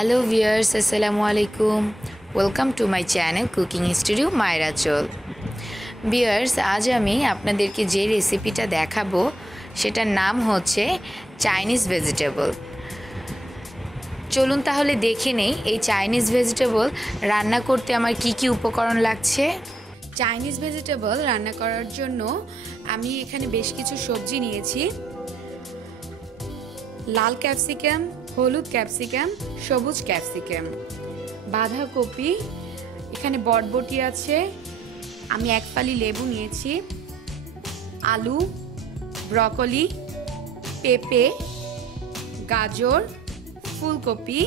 Hello viewers, আসসালামু আলাইকুম। Welcome to my channel cooking studio মায়েরা চল। ভিউয়ার্স, আজ আমি আপনাদেরকে যে রেসিপিটা দেখাবো সেটার নাম হচ্ছে চাইনিজ ভেজিটেবল। চলুন তাহলে দেখে নেই এই চাইনিজ ভেজিটেবল রান্না করতে আমার কি কি উপকরণ লাগছে। চাইনিজ ভেজিটেবল রান্না করার জন্য আমি এখানে বেশ কিছু সবজি নিয়েছি। লাল ক্যাপসিকাম, হলুদ ক্যাপসিকাম, সবুজ ক্যাপসিকাম, বাঁধাকপি, এখানে বটবটি আছে, আমি এক ফালি লেবু নিয়েছি, আলু, ব্রকলি, পেঁপে, গাজর, ফুলকপি,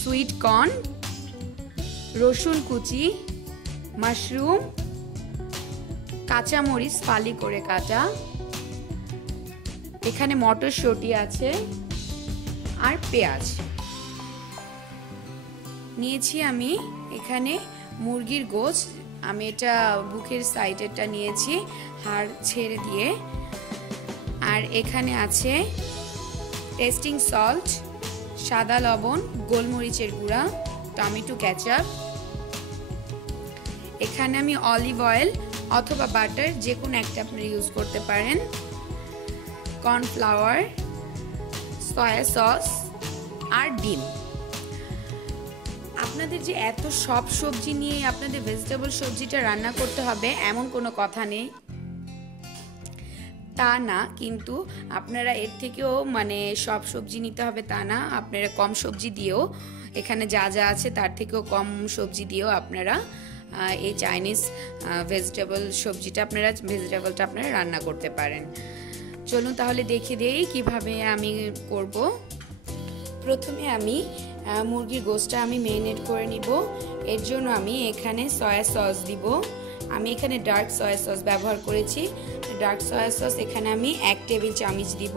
সুইট কর্ন, রসুন কুচি, মাশরুম, কাঁচামরিচ ফালি করে কাটা, এখানে মটরশুঁটি আছে আর পেঁয়াজ নিয়েছি। আমি এখানে মুরগির গোশ, আমি এটা বুকের সাইডেরটা নিয়েছি হাড় ছেড়ে দিয়ে। আর এখানে আছে টেস্টিং সল্ট, সাদা লবণ, গোলমরিচের গুঁড়া, টমেটো কেচাপ। এখানে আমি অলিভ অয়েল অথবা বাটার যে কোনো একটা আপনারা ইউজ করতে পারেন, কর্নফ্লাওয়ার, সয়া সস আর ডিম। আপনাদের যে এত সব সবজি নিয়ে আপনাদের ভেজিটেবল সবজিটা রান্না করতে হবে এমন কোনো কথা নেই, তা না, কিন্তু আপনারা এর থেকেও সব সবজি নিতে হবে তা না। আপনারা কম সবজি দিয়েও, এখানে যা যা আছে তার থেকেও কম সবজি দিয়েও আপনারা এই চাইনিজ ভেজিটেবলটা আপনারা রান্না করতে পারেন। চলুন তাহলে দেখে দেই কিভাবে আমি করব। প্রথমে আমি মুরগির গোশটা আমি ম্যারিনেট করে নিব। এর জন্য আমি এখানে সয়া সস দিব। আমি এখানে ডার্ক সয়া সস ব্যবহার করেছি। ডার্ক সয়া সস এখানে আমি 1 টেবিল চামচ দিব।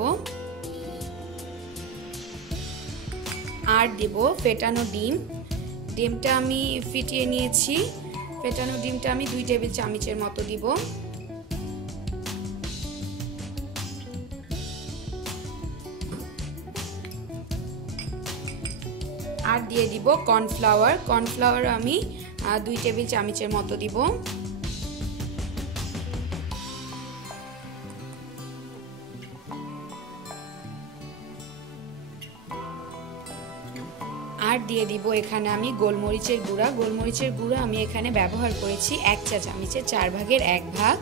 আর দেব ফেটানো ডিম। ডিমটা আমি ফিটিয়ে নিয়েছি। ফেটানো ডিমটা আমি 2 টেবিল চামচের মতো দিব। আর দিয়ে দিব কর্নফ্লাওয়ার। কর্নফ্লাওয়ার আমি 2 টেবিল চামচের মতো দিব। আর দিয়ে দিব এখানে আমি গোলমরিচের গুঁড়া। গোলমরিচের গুঁড়া আমি এখানে ব্যবহার করেছি 1 চা চামচের 4 ভাগের 1 ভাগ।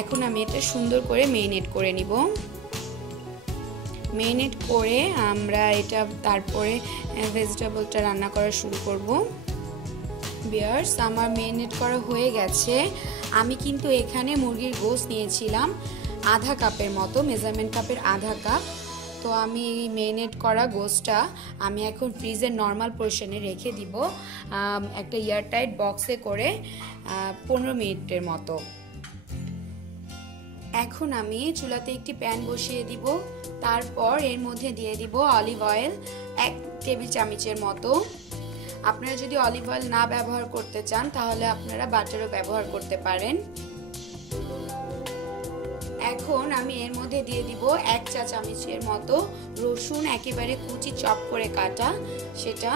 এখন আমি এটা সুন্দর করে ম্যারিনেট করে নিব। ম্যারিনেট করে আমরা এটা তারপরে ভেজিটেবলটা রান্না করা শুরু করব। ভিউয়ার্স, আমার ম্যারিনেট করা হয়ে গেছে। আমি কিন্তু এখানে মুরগির গোশ নিয়েছিলাম আধা কাপের মতো, মেজারমেন্ট কাপের আধা কাপ। তো আমি এই ম্যারিনেট করা গোশটা আমি এখন ফ্রিজের নর্মাল পোর্শনে রেখে দিব একটা এয়ারটাইট বক্সে করে 15 মিনিটের মতো। এখন আমি চুলাতে একটি প্যান বসিয়ে দিব। তারপর এর মধ্যে দিয়ে দিব অলিভ অয়েল 1 টেবিল চামচের মতো। আপনারা যদি অলিভ অয়েল না ব্যবহার করতে চান তাহলে আপনারা বাটারও ব্যবহার করতে পারেন। এখন আমি এর মধ্যে দিয়ে দিব 1 চা চামচের মতো রসুন, একেবারে কুচি চপ করে কাটা। সেটা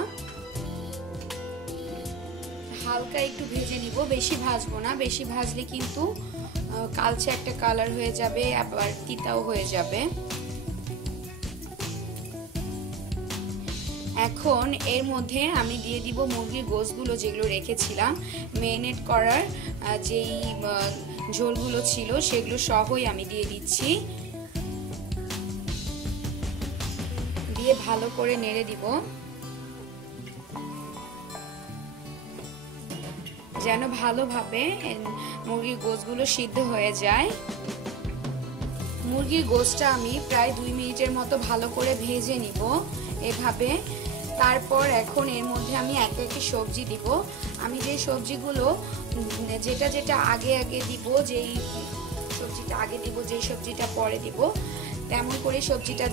হালকা একটু ভেজে নিব, বেশি ভাজবো না। বেশি ভাজলে কিন্তু কালচে একটা কালার হয়ে যাবে, আবার তিতাও হয়ে যাবে। এখন এর মধ্যে আমি দিয়ে দিব মুরগির গোশগুলো যেগুলো রেখেছিলাম, ম্যারিনেট করার যেই ঝোলগুলো ছিল সেগুলো সহই আমি দিয়ে দিচ্ছি। দিয়ে ভালো করে নেড়ে দিব যেন ভালোভাবে মুরগির গোশগুলো সিদ্ধ হয়ে যায়। মুরগির গোশটা আমি প্রায় 2 মিনিটের মতো ভালো করে ভেজে নিব এভাবে। তারপর এখন এর মধ্যে আমি একে একে সবজি দিব। আমি যে সবজিগুলো যেটা আগে দিব, যেই সবজিটা আগে দিব, যেই সবজিটা পরে দিব, তেমন করে সবজিটা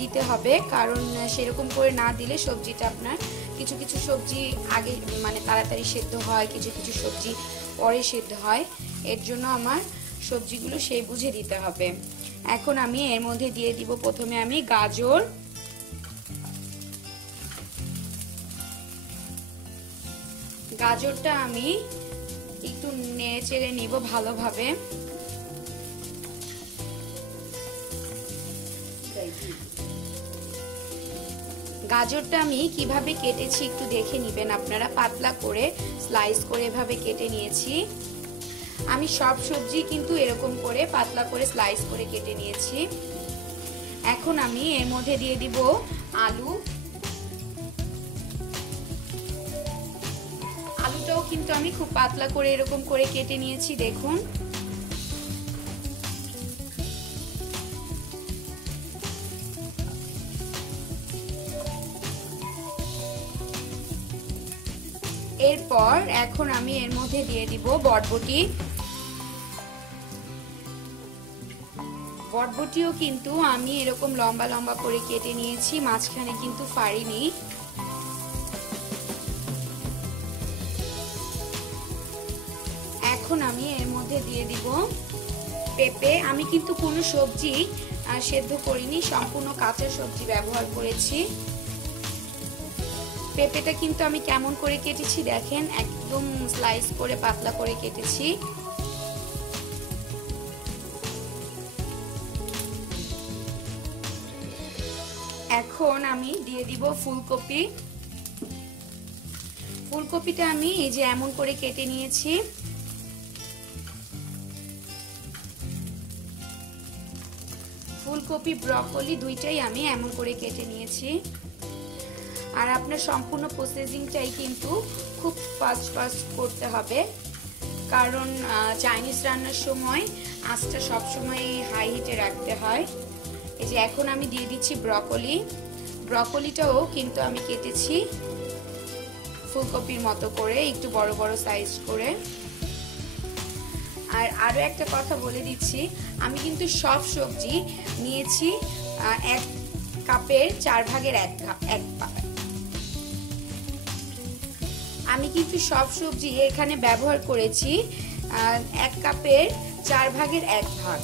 দিতে হবে। কারণ সেরকম করে না দিলে সবজিটা আপনার কিছু কিছু সবজি আগে তাড়াতাড়ি সেদ্ধ হয়, কিছু কিছু সবজি পরে সেদ্ধ হয়। এর জন্য আমার সবজিগুলো সেই বুঝে দিতে হবে। এখন আমি এর মধ্যে দিয়ে দিব প্রথমে আমি গাজর, গাজরটা আমি একটু নেড়ে চেড়ে নিব ভালোভাবে। গাজরটা আমি কিভাবে কেটেছি একটু দেখে নিবেন আপনারা। পাতলা করে স্লাইস করে এভাবে কেটে নিয়েছি। আমি সব সবজি কিন্তু এরকম করে পাতলা করে স্লাইস করে কেটে নিয়েছি। এখন আমি এর মধ্যে দিয়ে দিব আলু। আলুটাও কিন্তু আমি খুব পাতলা করে এরকম করে কেটে নিয়েছি, দেখুন। এরপর এখন আমি এর মধ্যে দিয়ে দিব বরবটি। বরবটিও কিন্তু আমি এরকম লম্বা লম্বা করে কেটে নিয়েছি, মাঝখানে কিন্তু ফাড়িনি। এখন আমি এর মধ্যে দিয়ে দিব পেঁপে। আমি কিন্তু কোনো সবজি সেদ্ধ করিনি, সম্পূর্ণ কাঁচা সবজি ব্যবহার করেছি। পেঁপেটা কিন্তু আমি কেমন করে কেটেছি দেখেন, একদম স্লাইস করে পাতলা করে কেটেছি। এখন আমি দিয়ে দিব ফুলকপি। ফুলকপিটা আমি এই যে এমন করে কেটে নিয়েছি। ফুলকপি ব্রকলি দুইটাই আমি এমন করে কেটে নিয়েছি। আর আপনার সম্পূর্ণ প্রসেসিংটাই কিন্তু খুব ফাস্ট ফাস্ট করতে হবে, কারণ চাইনিজ রান্নার সময় আঁচটা সবসময় হাই হিটে রাখতে হয়। এই যে এখন আমি দিয়ে দিচ্ছি ব্রকলি। ব্রকলিটাও কিন্তু আমি কেটেছি ফুলকপির মতো করে, একটু বড় বড় সাইজ করে। আর আরো একটা কথা বলে দিচ্ছি, আমি কিন্তু সব সবজি নিয়েছি 1 কাপের 4 ভাগের 1 কাপ। আমি কিন্তু সব সবজি এখানে ব্যবহার করেছি 1 কাপের 4 ভাগের 1 ভাগ।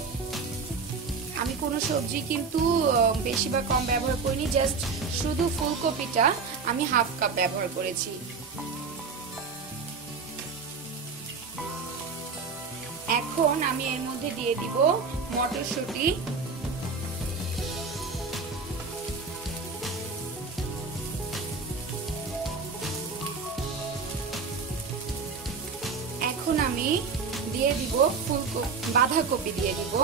আমি কোনো সবজি কিন্তু বেশি বা কম ব্যবহার করিনি, জাস্ট শুধু ফুলকপিটা আমি 1/2 কাপ ব্যবহার করেছি। এখন আমি এর মধ্যে দিয়ে দিব মটরশুঁটি। এখন আমি দিয়ে দিব বাঁধাকপি দিয়ে দিব।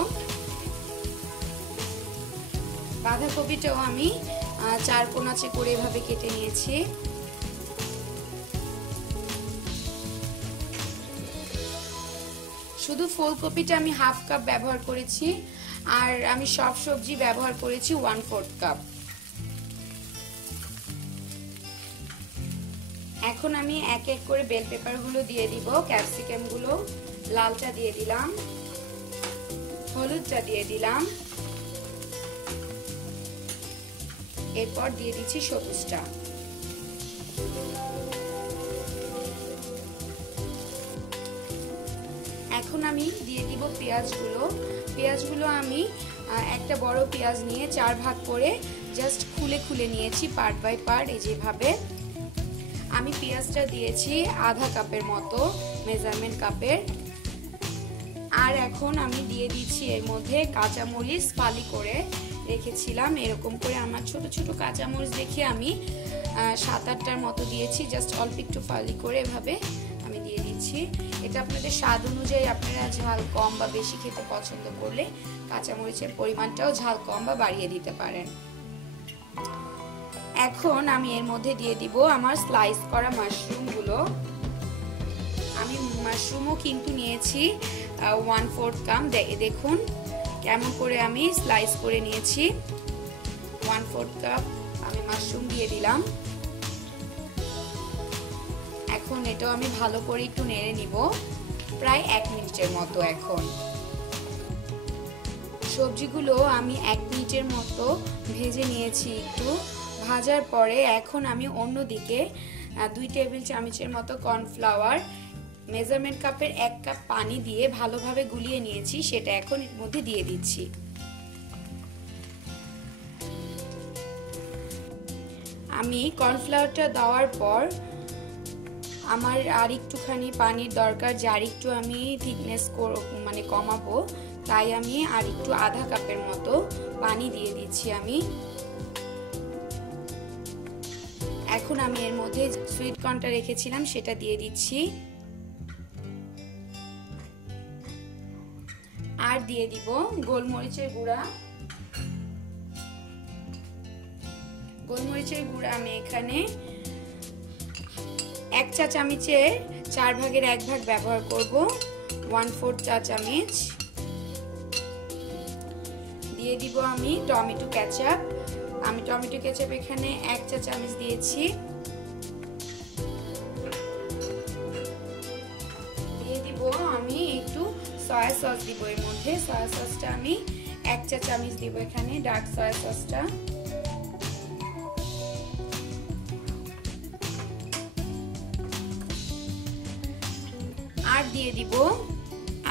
বাঁধাকপিটাও আমি 4 কোনাচে করে এভাবে কেটে নিয়েছি। শুধু ফুলকপিটা আমি 1/2 কাপ ব্যবহার করেছি, আর আমি সব সবজি ব্যবহার করেছি 1/4 কাপ। এখন আমি এক এক করে বেল পেপার গুলো দিয়ে দিব, ক্যাপসিকাম গুলো। লালটা দিয়ে দিলাম, হলুদটা দিয়ে দিলাম, এরপর দিয়ে দিচ্ছি সবুজটা। এখন আমি দিয়ে দিব পেঁয়াজগুলো। পেঁয়াজগুলো আমি একটা বড় পেঁয়াজ নিয়ে 4 ভাগ করে জাস্ট খুলে খুলে নিয়েছি পার্ট বাই পার্ট। এই যেভাবে আমি পেঁয়াজটা দিয়েছি 1/2 কাপের মতো, মেজারমেন্ট কাপের। আর এখন আমি দিয়ে দিচ্ছি এর মধ্যে কাঁচামরিচ ফালি করে রেখেছিলাম। এরকম করে আমার ছোট ছোট কাঁচামরিচ দেখে আমি 7-8টার মতো দিয়েছি, জাস্ট অল্প একটু ফালি করে এভাবে আমি দিয়ে দিচ্ছি। এটা আপনাদের স্বাদ অনুযায়ী, আপনারা ঝাল কম বা বেশি খেতে পছন্দ করলে কাঁচামরিচের পরিমাণটাও ঝাল কম বা বাড়িয়ে দিতে পারেন। এখন আমি এর মধ্যে দিয়ে দিব আমার স্লাইস করা মাশরুমগুলো। আমি মাশরুমও কিন্তু নিয়েছি 1/4 কাপ। দেখুন কেমন করে আমি স্লাইস করে নিয়েছি। 1/4 কাপ আমি মাশরুম দিয়ে দিলাম। এখন এটাও আমি ভালো করে একটু নেড়ে নিব, প্রায় 1 মিনিটের মতো। এখন সবজিগুলো আমি 1 মিনিটের মতো ভেজে নিয়েছি। একটু ভাজার পরে এখন আমি অন্যদিকে 2 টেবিল চামচের মতো কর্নফ্লাওয়ার মেজারমেন্ট কাপের 1 কাপ পানি দিয়ে ভালোভাবে গুলিয়ে নিয়েছি, সেটা এখন এর মধ্যে দিয়ে দিচ্ছি। আমি কর্নফ্লাওয়ারটা দেওয়ার পর আমার আর একটুখানি পানির দরকার, যে আর একটু আমি থিকনেস মানে কমাবো, তাই আমি আর একটু আধা কাপের মতো পানি দিয়ে দিচ্ছি আমি। এখন আমি এর মধ্যে সুইট কর্নটা রেখেছিলাম সেটা দিয়ে দিচ্ছি, আর দিয়ে দিব গোলমরিচের গুঁড়া। গোলমরিচের গুঁড়া আমি এখানে 1 চা চামচের 4 ভাগের 1 ভাগ ব্যবহার করব, 1/4 চা চামচ। দিয়ে দিব আমি টমেটো কেচাপ। আমি টমেটো কেচাপ এখানে 1 চা চামচ দিয়েছি। দিয়ে দিব আমি একটু সয়া সস দিব এর মধ্যে। সয়া সসটা আমি 1 চা চামচ দিব এখানে, ডার্ক সয়া সসটা। আর দিয়ে দিব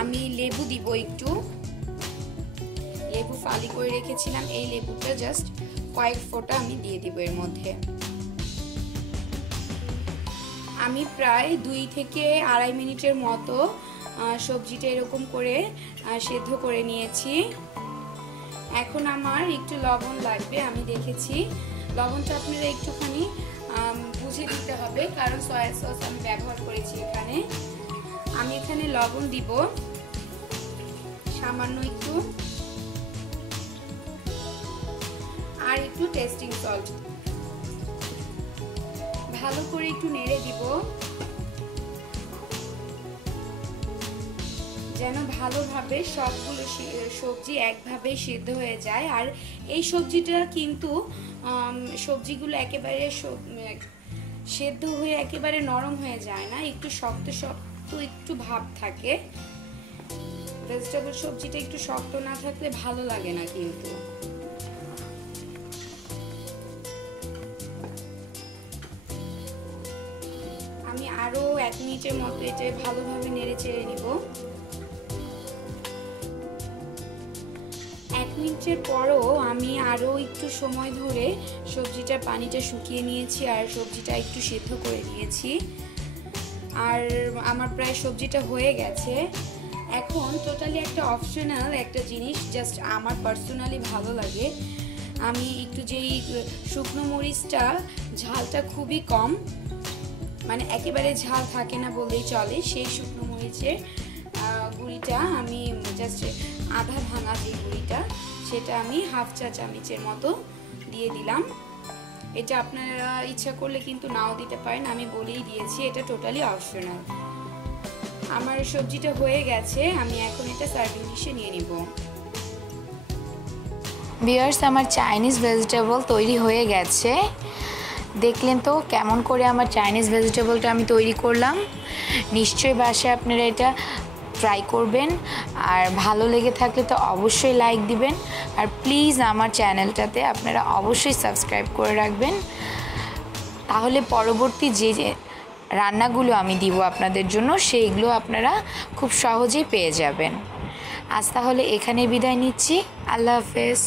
আমি লেবু দিব একটু, লেবু ফালি করে রেখেছিলাম, এই লেবুটা জাস্ট কয়েক ফোঁটা আমি দিয়ে দিব এর মধ্যে। আমি প্রায় 2 থেকে আড়াই মিনিটের মতো সবজিটা এরকম করে সেদ্ধ করে নিয়েছি। এখন আমার একটু লবণ লাগবে, আমি দেখেছি। লবণটা আপনারা একটুখানি বুঝে দিতে হবে, কারণ সয়া সস আমি ব্যবহার করেছি এখানে। আমি এখানে লবণ দিব সামান্য একটু, আর একটু টেস্টিং সল্ট। ভালো করে একটু নেড়ে দিব, যেন ভালোভাবে সবগুলো সবজি একভাবে সিদ্ধ হয়ে যায়। আর এই সবজিটা কিন্তু সবজিগুলো একেবারে সেদ্ধ হয়ে একেবারে নরম হয়ে যায় না, একটু শক্ত শক্ত একটু ভাব থাকে। ভেজিটেবল সবজিটা একটু শক্ত না থাকলে ভালো লাগে না কিন্তু। আমি আরো 1 মিনিটের মতো এটা ভালোভাবে নেড়ে চেড়ে নিব। 1 মিনিটের পরও আমি আরো একটু সময় ধরে সবজিটার পানিটা শুকিয়ে নিয়েছি, আর সবজিটা একটু সিদ্ধ করে নিয়েছি। আর আমার প্রায় সবজিটা হয়ে গেছে। এখন টোটালি একটা অপশনাল একটা জিনিস, জাস্ট আমার পার্সোনালি ভালো লাগে, আমি একটু যেই শুকনো মরিচটা ঝালটা খুবই কম, মানে একেবারে ঝাল থাকে না বললেই চলে, সেই শুকনো মরিচের গুঁড়িটা আমি জাস্ট আধা ভাঙা যে গুঁড়িটা, সেটা আমি 1/2 চা চামচের মতো দিয়ে দিলাম। এটা আপনারা ইচ্ছা করলে কিন্তু নাও দিতে পারেন, আমি বলেই দিয়েছি, এটা টোটালি অপশনাল। আমার সবজিটা হয়ে গেছে, আমি এখন এটা সার্ভিং ডিশে নিয়ে নিব। ভিউয়ার্স, আমার চাইনিজ ভেজিটেবল তৈরি হয়ে গেছে। দেখলেন তো কেমন করে আমার চাইনিজ ভেজিটেবলটা আমি তৈরি করলাম। নিশ্চয়ই বাসায় আপনারা এটা ট্রাই করবেন, আর ভালো লেগে থাকলে তো অবশ্যই লাইক দিবেন, আর প্লিজ আমার চ্যানেলটাতে আপনারা অবশ্যই সাবস্ক্রাইব করে রাখবেন, তাহলে পরবর্তী যে রান্নাগুলো আমি দিব আপনাদের জন্য সেইগুলো আপনারা খুব সহজেই পেয়ে যাবেন। আজ তাহলে এখানে বিদায় নিচ্ছি। আল্লাহ হাফেজ।